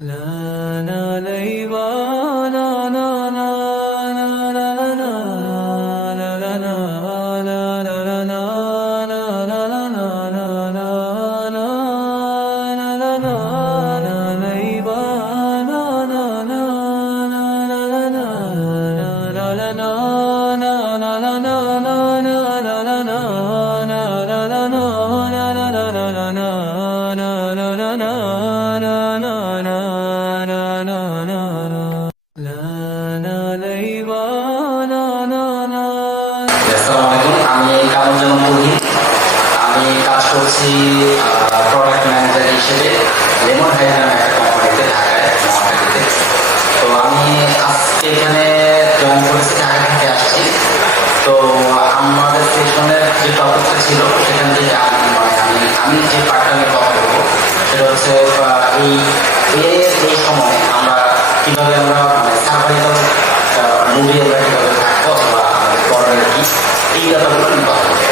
আমি কাজ করছি প্রোডাক্ট ম্যানেজার হিসেবে লেমন হাইট নামে একটা কোম্পানিতে ঢাকায় মহাখালীতে। তো আমি আজকে এখানে জয়েন করেছি, ঢাকা থেকে আসছি। তো আমাদের সেশনের যে টপিকটা ছিল সেখান থেকে আমি যে পার্টটা নিয়ে কথা বলবো সেটা হচ্ছে এই সময় আমরা কীভাবে সার্ভাইভাল মুভি আমরা কীভাবে থাকবো অথবা আমাদের করণীয় কি, এই ব্যাপারগুলো নিয়ে কথা বলবো।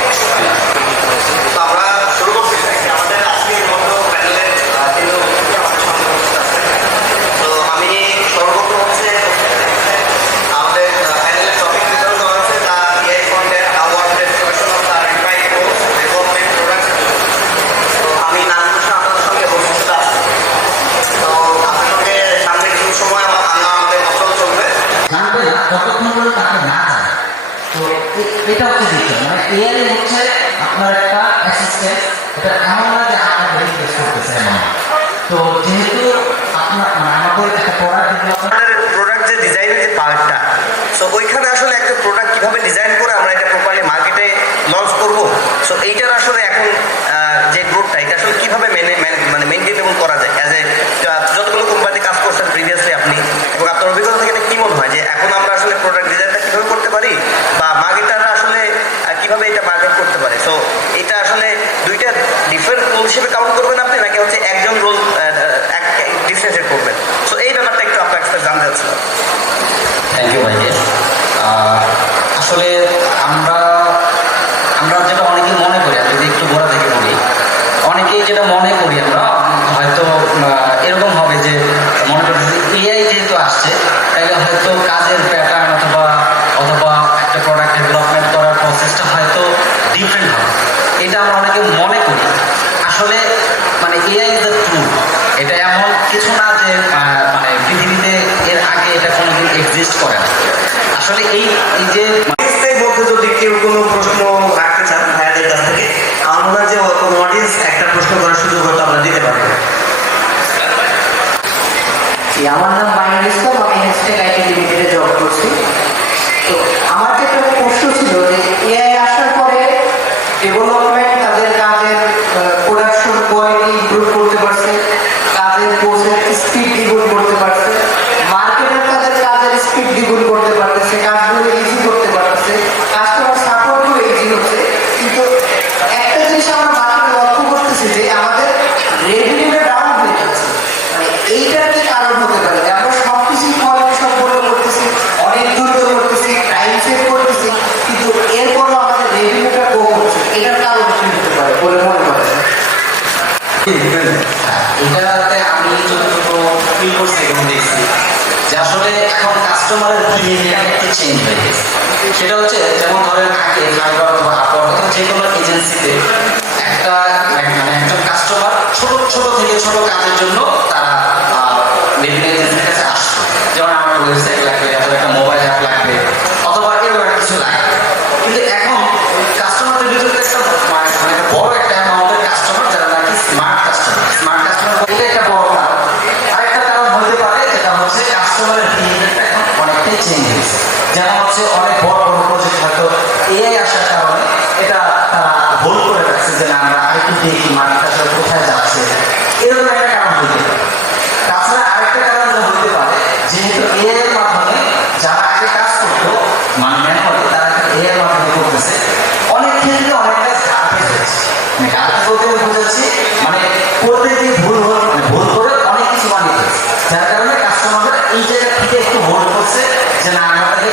যতক্ষণ করে তাকে না জানে, তো এটা হচ্ছে বিষয়। মানে এআই হচ্ছে আপনার একটা অ্যাসিস্ট্যান্ট, এটা এমন না যে আপনার রিপ্লেস করতেছে এমন। তো যেহেতু আপনার আমাদের একটা প্রোডাক্ট যে ডিজাইনের যে পার্টটা, সো ওইখানে আসলে একটা প্রোডাক্ট কীভাবে ডিজাইন করে আমরা এটা প্রপারলি মার্কেটে লঞ্চ করবো, সো এইটার আসলে এখন যে গ্রোথটা এটা আসলে কীভাবে মেনটেন এবং করা যায়। অ্যাজ এ যতগুলো কোম্পানিতে কাজ করছেন প্রিভিয়াসলি আপনি, এবং আপনার অভিজ্ঞতা থেকে এটা কী মনে হয় যে এখন আমরা আসলে প্রোডাক্ট ডিজাইনটা কীভাবে করতে পারি বা মার্কেটাররা আসলে কীভাবে এটা মার্কেট করতে পারে। সো এটা আসলে দুইটা ডিফারেন্ট রোল হিসেবে কাউন্ট করবেন আপনি, নাকি হচ্ছে একজন রোল ডিফারেন্সিয়েট করবেন। সো এই ব্যাপারটা একটু আপনার কাছে জানতে চাচ্ছিলাম। থ্যাংক ইউ ভাইকে। আসলে আমরা যেটা অনেকেই মনে করি, আমি যদি একটু গোড়া থেকে বলি, অনেকেই যেটা মনে করি আমরা হয়তো এরকম হবে যে মনে করি এআই যেহেতু আসছে তাহলে হয়তো কাজের প্যাটার্ন অথবা একটা প্রোডাক্ট ডেভেলপমেন্ট করার প্রসেসটা হয়তো ডিফারেন্ট হবে, এটা আমরা অনেকে মনে করি। আসলে এআই ইজ দ্য ট্রুথ, এটা এমন কিছু না যে পৃথিবীতে এর আগে এটা কোনোদিন এক্সিস্ট করে না। আসলে এই যে মধ্যে যদি কেউ কোনো প্রশ্ন রাখতে চান ভাইয়াদের কাছ থেকে, আমার মনে হয় যে কোনো অডিয়েন্স একটা প্রশ্ন করার সুযোগ হয়তো আমরা দিতে পারবো। আমার নাম বাইনুল ইসলাম, আমি হ্যাশট্যাগ আইটি লিমিটেডে জব করছি। তো আমার যে একটা প্রশ্ন ছিল যে এআই আসার পরে ডেভেলপমেন্ট তাদের কাজের প্রোডাকশন কোয়ালিটি ইমপ্রুভ করতে পারছে, কাজের প্রসেস স্পিড দ্বিগুণ করতে পারছে, মার্কেটের তাদের কাজের স্পিড দ্বিগুণ করতে পারতেছে, কাজগুলো ইজি করতে পারতেছে, কাস্টমার সাপোর্টগুলো ইজি হচ্ছে। কিন্তু একটা জিনিস আমরা মার্কেটে লক্ষ্য করতেছি যে আমাদের রেভিনিউটা ডাউন হয়ে যাচ্ছে। এইটার কি কারণ হতে পারে? আমরা সব কিছুই কোয়ালিটি সম্পন্ন করতেছি, অনেক দ্রুত করতেছি, টাইম সেভ করতেছি, কিন্তু এরপরও আমাদের রেভিনিউটা কম হচ্ছে। এটার কারণ কি হতে পারে বলে মনে করেন? এটাতে আমি যতটুকু ফিল করছি এবং দেখছি যে আসলে এখন কাস্টমারের বিহেভিয়ার একটু চেঞ্জ হয়ে গেছে। সেটা হচ্ছে যেমন ধরেন আগে ফাইবার অথবা আপওয়ার্ক অথবা যে কোনো এজেন্সিতে একজন কাস্টমার ছোট থেকে ছোট কাজের জন্য তারা বিভিন্ন এজেন্সির কাছে আসতো। যেমন আমার ওয়েবসাইট লাগবে অথবা একটা মোবাইল অ্যাপ লাগবে অথবা এরকম কিছু লাগবে। কিন্তু এখন কাস্টমারদের ভিতরে একটা বড় একটা অ্যামাউন্টের কাস্টমার যারা নাকি স্মার্ট কাস্টমার এটা একটা বড় কারণ। আরেকটা কারণ হতে পারে যেটা হচ্ছে কাস্টমারের বিহেভিয়ারটা এখন অনেকটাই চেঞ্জ হয়েছে। যেমন হচ্ছে অনেক বড় প্রজেক্ট হয়তো এআই আসার কারণে এটা তারা হোল্ড করে রাখছে যে না আমরা আরেকটু দেখি মার্কেট আসলে কোথায় যাচ্ছে, এরকম একটা কারণ হতে পারে। তাছাড়া আরেকটা কারণ হতে পারে যেহেতু এআই এর মাধ্যমে যারা আগে কাজ করতো ম্যানুয়ালি তারা এআই এর মাধ্যমে করতেছে, অনেক ক্ষেত্রে অনেকটা গাফিল হয়েছে। গাফিল বলতে বোঝাচ্ছি করতে গিয়ে ভুল করে অনেক কিছু বানিয়ে ফেলছে, যার কারণে কাস্টমাররা এই জায়গা থেকে একটু হোল্ড করছে যে না আমরা তাকে